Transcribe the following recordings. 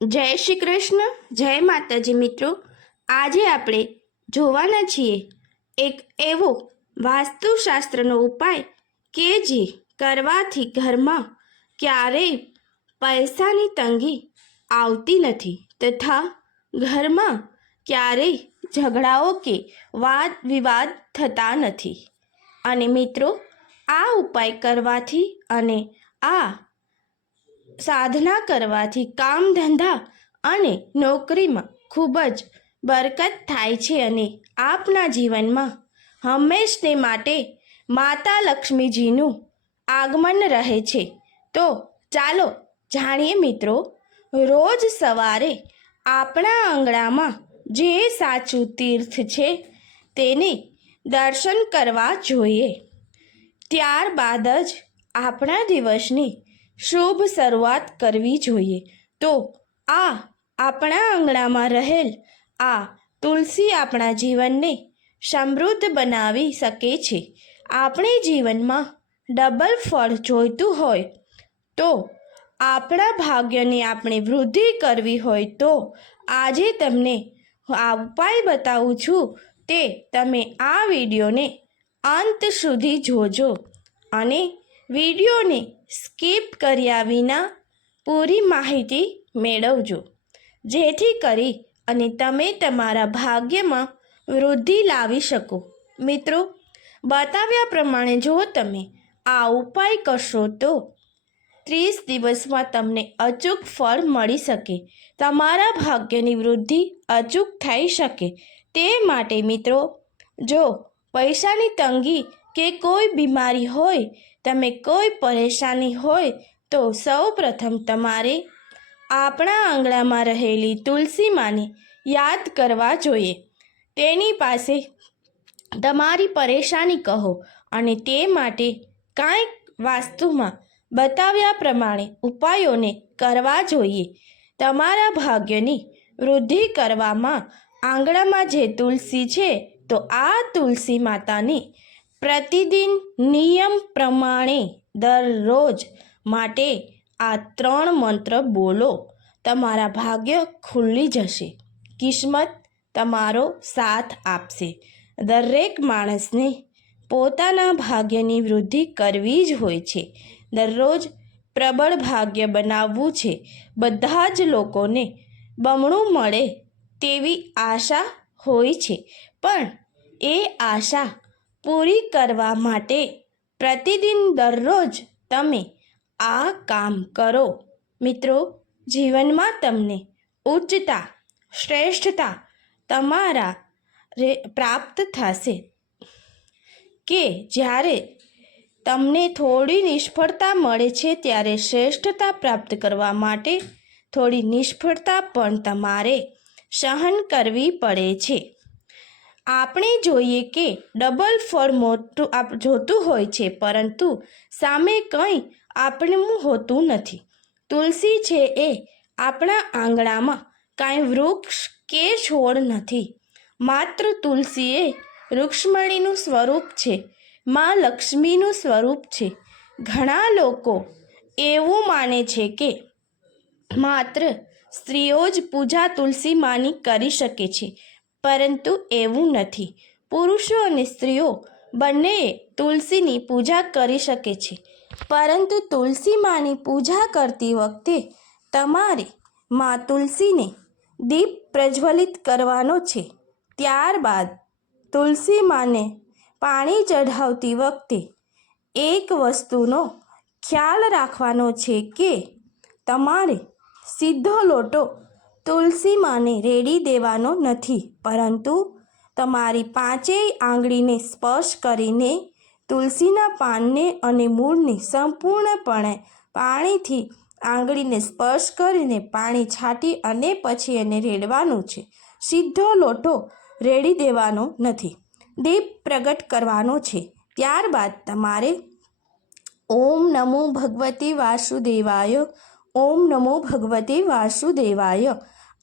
જય શ્રી કૃષ્ણ, જય માતાજી મિત્રો। આજે આપણે જોવાના છીએ એક એવો વાસ્તુશાસ્ત્રનો ઉપાય કે જે કરવાથી ઘરમાં ક્યારેય પૈસાની તંગી આવતી નથી તથા ઘરમાં ક્યારેય ઝઘડાઓ કે વાદ વિવાદ થતા નથી। અને મિત્રો, આ ઉપાય કરવાથી અને આ સાધના કરવાથી કામ ધંધા અને નોકરીમાં ખૂબ જ બરકત થાય છે અને આપના જીવનમાં હંમેશને માટે માતા લક્ષ્મીજીનું આગમન રહે છે। તો ચાલો જાણીએ મિત્રો, રોજ સવારે આપણા આંગણામાં જે સાચું તીર્થ છે તેને દર્શન કરવા જોઈએ। ત્યારબાદ જ આપણા દિવસની શુભ શરૂઆત કરવી જોઈએ। તો આપણા આંગણામાં રહેલ આ તુલસી આપણા જીવનને સમૃદ્ધ બનાવી શકે છે। આપણે જીવનમાં ડબલ ફળ જોઈતું હોય તો આપણા ભાગ્યની આપણે વૃદ્ધિ કરવી હોય તો આજે તમને આ ઉપાય બતાવું છું તે તમે આ વિડીયોને અંત સુધી જોજો અને વિડીયોને સ્કીપ કર્યા વિના પૂરી માહિતી મેળવજો, જેથી કરી અને તમે તમારા ભાગ્યમાં વૃદ્ધિ લાવી શકો। મિત્રો, બતાવ્યા પ્રમાણે જો તમે આ ઉપાય કરશો તો 30 દિવસમાં તમને અચૂક ફળ મળી શકે, તમારા ભાગ્યની વૃદ્ધિ અચૂક થઈ શકે। તે માટે મિત્રો, જો પૈસાની તંગી કે કોઈ બીમારી હોય, તમે કોઈ પરેશાની હોય તો સૌ પ્રથમ તમારે આપણા આંગણામાં રહેલી તુલસી માને યાદ કરવા જોઈએ। તેની પાસે તમારી પરેશાની કહો અને તે માટે કાંઈક વાસ્તુમાં બતાવ્યા પ્રમાણે ઉપાયોને કરવા જોઈએ। તમારા ભાગ્યની વૃદ્ધિ કરવામાં આંગણામાં જે તુલસી છે તો આ તુલસી માતાની પ્રતિદિન નિયમ પ્રમાણે દરરોજ માટે આ 3 મંત્ર બોલો, તમારા ભાગ્ય ખુલી જશે, કિસ્મત તમારો સાથ આપશે। દરેક માણસને પોતાના ભાગ્યની વૃદ્ધિ કરવી જ હોય છે, દરરોજ પ્રબળ ભાગ્ય બનાવવું છે। બધા જ લોકોને બમણું મળે તેવી આશા હોય છે, પણ એ આશા પૂરી કરવા માટે પ્રતિદિન દરરોજ તમે આ કામ કરો। મિત્રો, જીવનમાં તમને ઉચ્ચતા શ્રેષ્ઠતા તમારા પ્રાપ્ત થશે કે જ્યારે તમને થોડી નિષ્ફળતા મળે છે ત્યારે શ્રેષ્ઠતા પ્રાપ્ત કરવા માટે થોડી નિષ્ફળતા પણ તમારે સહન કરવી પડે છે। આપણે જોઈએ કે ડબલ ફળ મોટું જોતું હોય છે, પરંતુ સામે કંઈ આપણું હોતું નથી। તુલસી છે એ આપણા આંગણામાં કાંઈ વૃક્ષ કે છોડ નથી, માત્ર તુલસી એ રૂક્ષ્મણીનું સ્વરૂપ છે, માં લક્ષ્મીનું સ્વરૂપ છે। ઘણા લોકો એવું માને છે કે માત્ર સ્ત્રીઓ જ પૂજા તુલસી માની કરી શકે છે, પરંતુ એવું નથી। પુરુષો અને સ્ત્રીઓ બંનેએ તુલસીની પૂજા કરી શકે છે, પરંતુ તુલસી માની પૂજા કરતી વખતે તમારે માં તુલસીને દીપ પ્રજ્વલિત કરવાનો છે। ત્યારબાદ તુલસી માને પાણી ચઢાવતી વખતે એક વસ્તુનો ખ્યાલ રાખવાનો છે કે તમારે સીધો લોટો તુલસી માને રેડી દેવાનો નથી, પરંતુ તમારી 5 આંગળીને સ્પર્શ કરીને તુલસીના પાનને અને મૂળને સંપૂર્ણપણે પાણીથી આંગળીને સ્પર્શ કરીને પાણી છાંટી અને પછી એને રેડવાનું છે। સીધો લોટો રેડી દેવાનો નથી, દીપ પ્રગટ કરવાનો છે। ત્યારબાદ તમારે ઓમ નમો ભગવતે વાસુદેવાય, ઓમ નમો ભગવતે વાસુદેવાય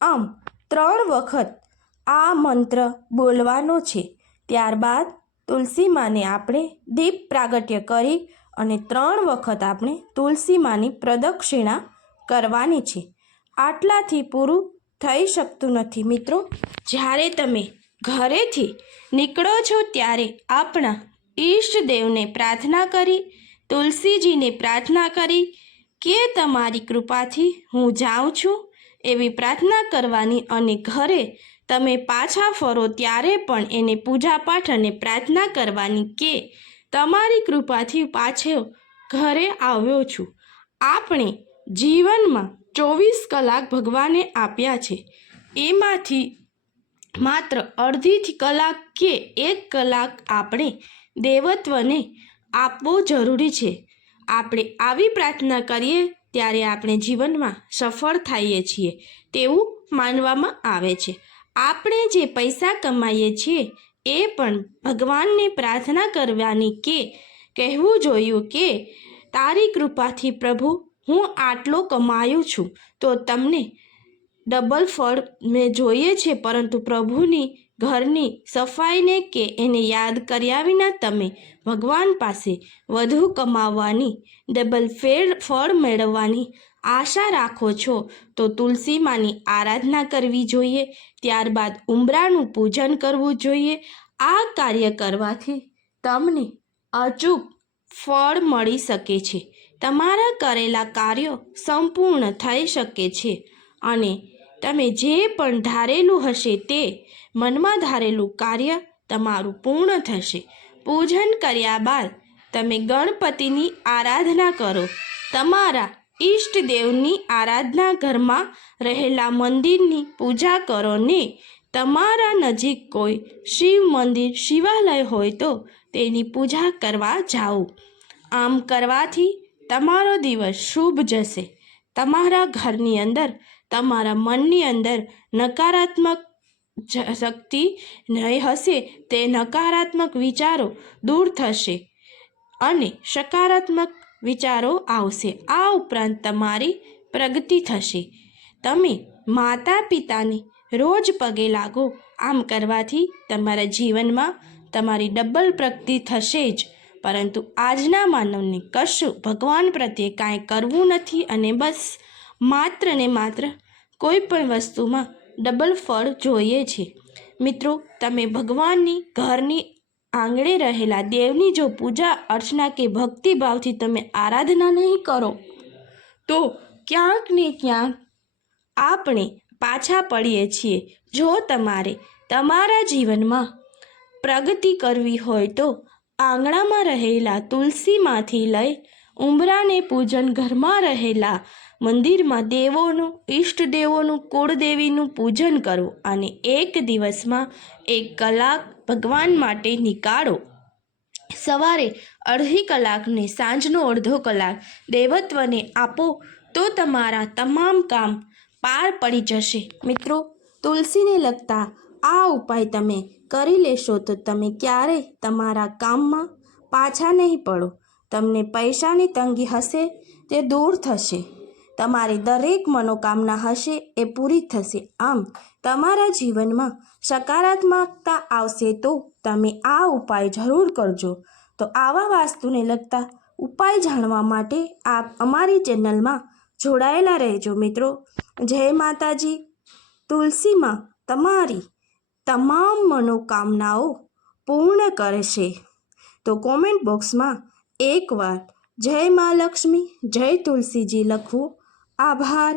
આમ 3 વખત આ મંત્ર બોલવાનો છે। ત્યારબાદ તુલસી માને આપણે દીપ પ્રાગટ્ય કરી અને 3 વખત આપણે તુલસી માની પ્રદક્ષિણા કરવાની છે। આટલાથી પૂરું થઈ શકતું નથી મિત્રો. જ્યારે તમે ઘરેથી નીકળો છો ત્યારે આપણા ઈષ્ટદેવને પ્રાર્થના કરી, તુલસીજીને પ્રાર્થના કરી કે તમારી કૃપાથી હું જાઉં છું એવી પ્રાર્થના કરવાની, અને ઘરે તમે પાછા ફરો ત્યારે પણ એને પૂજાપાઠ અને પ્રાર્થના કરવાની કે તમારી કૃપાથી પાછો ઘરે આવ્યો છું. આપણે જીવનમાં 24 કલાક ભગવાને આપ્યા છે, એમાંથી માત્ર અડધી કલાક કે 1 કલાક આપણે દેવત્વને આપવો જરૂરી છે. આપણે આવી પ્રાર્થના કરીએ ત્યારે આપણે જીવનમાં સફળ થઈએ છીએ તેવું માનવામાં આવે છે. આપણે જે પૈસા કમાઈએ છીએ એ પણ ભગવાનને પ્રાર્થના કરવાની કે કહેવું જોઈએ કે તારી કૃપાથી પ્રભુ હું આટલો કમાયું છું તો તમને ડબલ ફળ મેં જોઈએ છે, પરંતુ પ્રભુની ઘરની સફાઈને કે એને યાદ કર્યા વિના તમે ભગવાન પાસે વધુ કમાવવાની, ડબલ ફળ મેળવવાની આશા રાખો છો તો તુલસી માની આરાધના કરવી જોઈએ. ત્યારબાદ ઉંબરાનું પૂજન કરવું જોઈએ. આ કાર્ય કરવાથી તમને અચૂક ફળ મળી શકે છે. તમારા કરેલા કાર્યો સંપૂર્ણ થઈ શકે છે અને તમે જે પણ ધારેલું હશે તે મનમાં ધારેલું કાર્ય તમારું પૂર્ણ થશે. પૂજન કર્યા બાદ તમે ગણપતિની આરાધના કરો. તમારા ઈષ્ટદેવની આરાધના ઘરમાં રહેલા મંદિરની પૂજા કરો ને તમારા નજીક કોઈ શિવ મંદિર, શિવાલય હોય તો તેની પૂજા કરવા જાઓ. આમ કરવાથી તમારો દિવસ શુભ જશે. તમારા ઘરની અંદર, તમારા મનની અંદર નકારાત્મક શક્તિ હશે તે નકારાત્મક વિચારો દૂર થશે અને સકારાત્મક વિચારો આવશે. આ ઉપરાંત તમારી પ્રગતિ થશે. તમે માતા પિતાને રોજ પગે લાગો. આમ કરવાથી તમારા જીવનમાં તમારી ડબલ પ્રગતિ થશે જ. પરંતુ આજના માનવને કશું ભગવાન પ્રત્યે કાંઈ કરવું નથી અને બસ માત્ર ને માત્ર કોઈ પણ વસ્તુમાં ડબલ ફળ જોઈએ છે. મિત્રો, તમે ભગવાનની ઘરની આંગણે રહેલા દેવની જો પૂજા અર્ચના કે ભક્તિભાવથી તમે આરાધના નહીં કરો તો ક્યાંક ને ક્યાંક આપણે પાછા પડીએ છીએ. જો તમારે તમારા જીવનમાં પ્રગતિ કરવી હોય તો આંગણામાં રહેલા તુલસીમાંથી લઈ ઉંબરાને પૂજન, ઘરમાં રહેલા મંદિરમાં દેવોનું, ઈષ્ટદેવોનું, કુળદેવીનું પૂજન કરવું અને એક દિવસમાં 1 કલાક ભગવાન માટે નીકાળો. સવારે અડધી કલાક ને સાંજનો અડધો કલાક દેવત્વને આપો તો તમારા તમામ કામ પાર પડી જશે. મિત્રો, તુલસીને લગતા આ ઉપાય તમે કરી લેશો તો તમે ક્યારેય તમારા કામમાં પાછા નહીં પડો. તમને પૈસાની તંગી હશે તે દૂર થશે. તમારી દરેક મનોકામના હશે એ પૂરી થશે. આમ તમારા જીવનમાં સકારાત્મકતા આવશે. તો તમે આ ઉપાય જરૂર કરજો. તો આવા વાસ્તુને લગતા ઉપાય જાણવા માટે આપ અમારી ચેનલમાં જોડાયેલા રહેજો. મિત્રો, જય માતાજી. તુલસીમાં તમારી તમામ મનોકામનાઓ પૂર્ણ કરશે. તો કોમેન્ટ બોક્સમાં એકવાર જય મા લક્ષ્મી, જય તુલસીજી લખવું. આભાર.